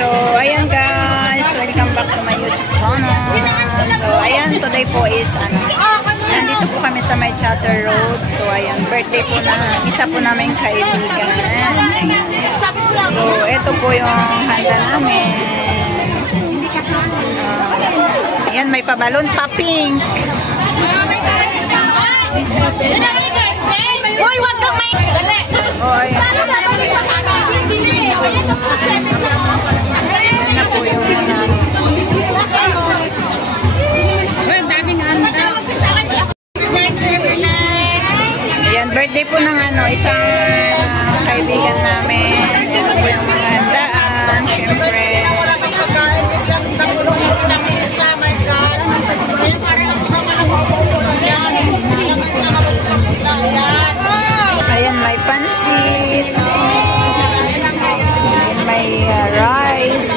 So, ayan guys, welcome back to my YouTube channel. So, ayan, today po is, nandito po kami sa may Chatter Road. So, ayan, birthday po na, isa po namin kaibigan. So, ito po yung handa namin. Ayan, may pabalon pa pink. Hoy, wag kang may... Hoy. Ayan, birthday po ng isang kaibigan namin. Ayan po yung mga handaan, syempre. Ayan, may pansit. May rice.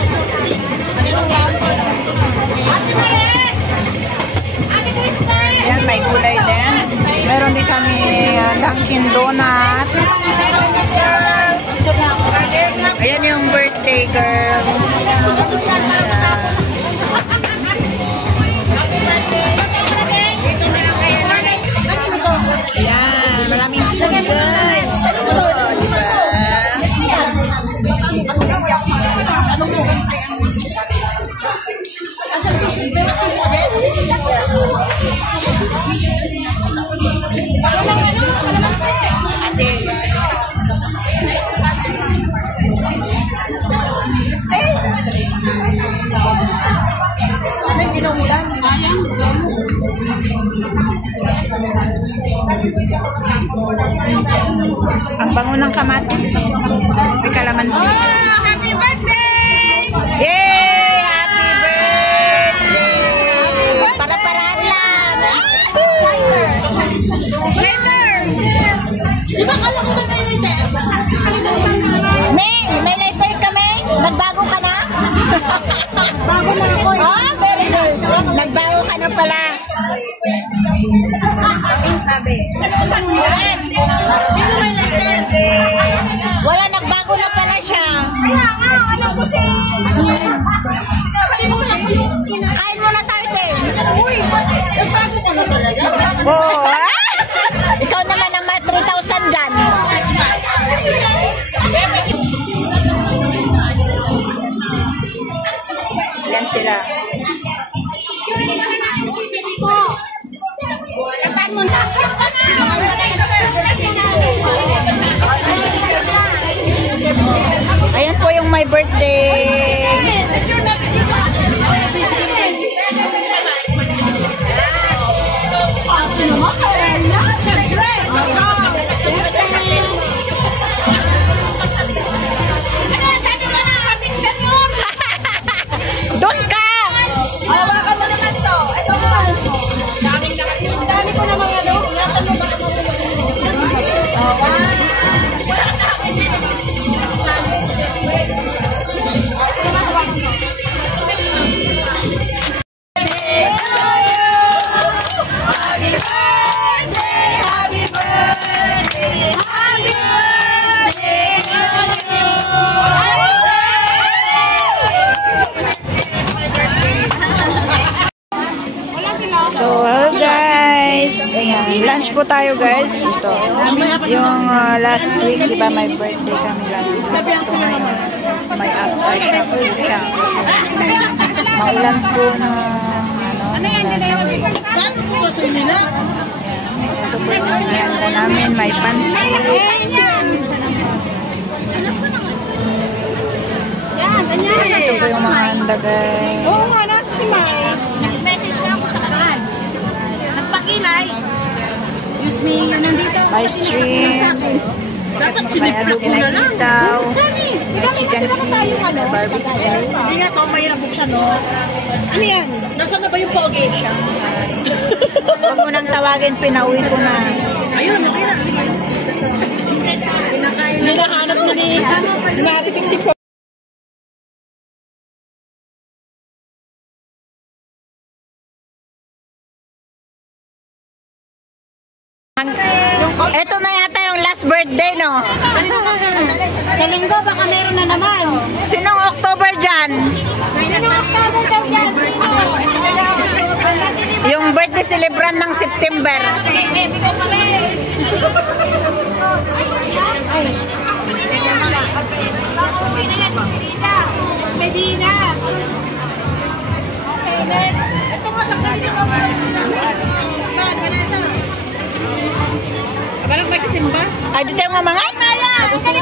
Ayan, may gulay din. Meron din kami Dunkin Donut. Ayan yung birthday girl. Ayan, maraming food guys. Ang bango ng kamatis. May kalamansi. Happy birthday! Yay! Happy birthday! Para-paraan lang. Later! Di ba kala ko na may later? May later kami? Nagbago ka na? Bago na ako. Oh, very good. Nagbago ka na pala. Sino may later? Wala, nagbago na pala siya. Kaya nga, alam ko si... Kalimutan ko yung skin. Kain mo na tayo, te. Uy, nagbago ka na talaga? Oo. Ikaw naman ang mga 3,000 dyan. Yan sila. Kataan mo na. Ayan po yung my birthday. Doon ka! Hawakan mo naman to. Ito mo. Dami ko na mga ano. So, hello guys. Ayan, lunch po tayo guys. Ito, yung last week, diba may birthday kami last week. So, ngayon, yes, may after siya. Kasi maulan po na, last week. Ito po yung handa namin. May pansit. Ito po yung mga handa guys. Oo, ano si Mai? Nag-message na ako sa kanan. Nagpakilay. Excuse me, yun nandito. May stream. Dapat May adobo na sitaw. May chicken feet. May barbecue. Hindi nga to, may nabuksan no. Ano yan? Nasaan na ba yung pogi? Huwag mo nang tawagin, pinauwi ko na. Ayun, okay na. Sige. Hinahanap na ni Maritik si Pogi. Ito na yata yung last birthday, no? Sa linggo, baka meron na naman. Sinong October dyan? may celebran ng September. Medina. Okay, next. Ito nga, tagalin ko. Vanessa. Parang may kasimba. Ay, dito yung mga mga?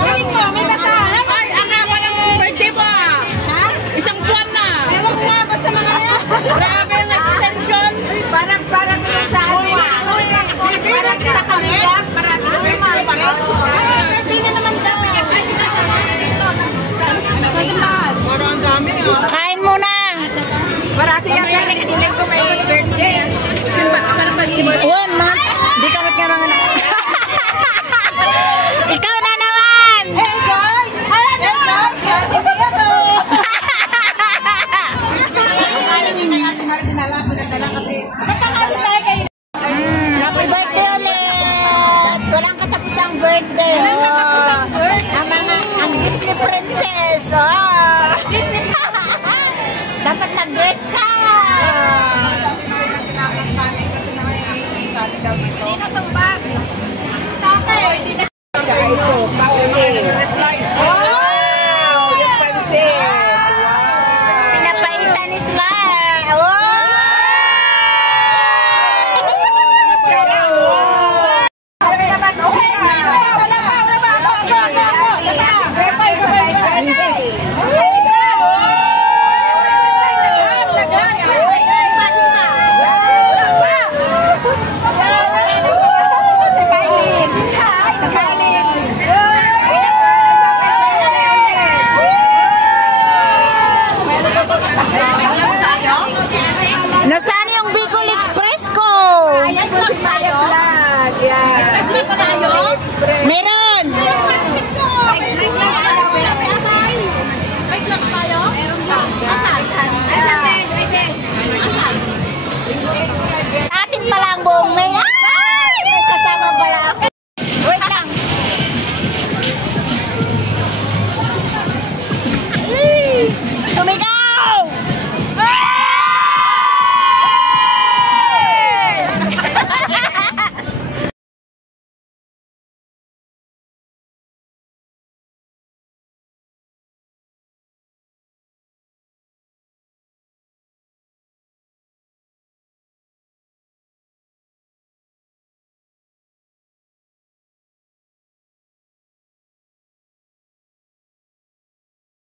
Galing mo, may basa. Ay, ang ako ng birthday ba? Ha? Isang buwan na. Ewan ko nga ba sa mga yan? Grabe ang extension. Parang sa atin. Parang sa kanila. Parang birthday na naman daw. Parang ang dami ah. Kain muna. Parati yata nagdinig ko may birthday. Simba, parang magsimba. Uwan, mga... Di kamot nga mga... Ikaw na naman! Hey guys! Hey guys! Happy birthday ulit! Walang katapusang birthday. Walang katapusang birthday. Ang Disney princess. Oh.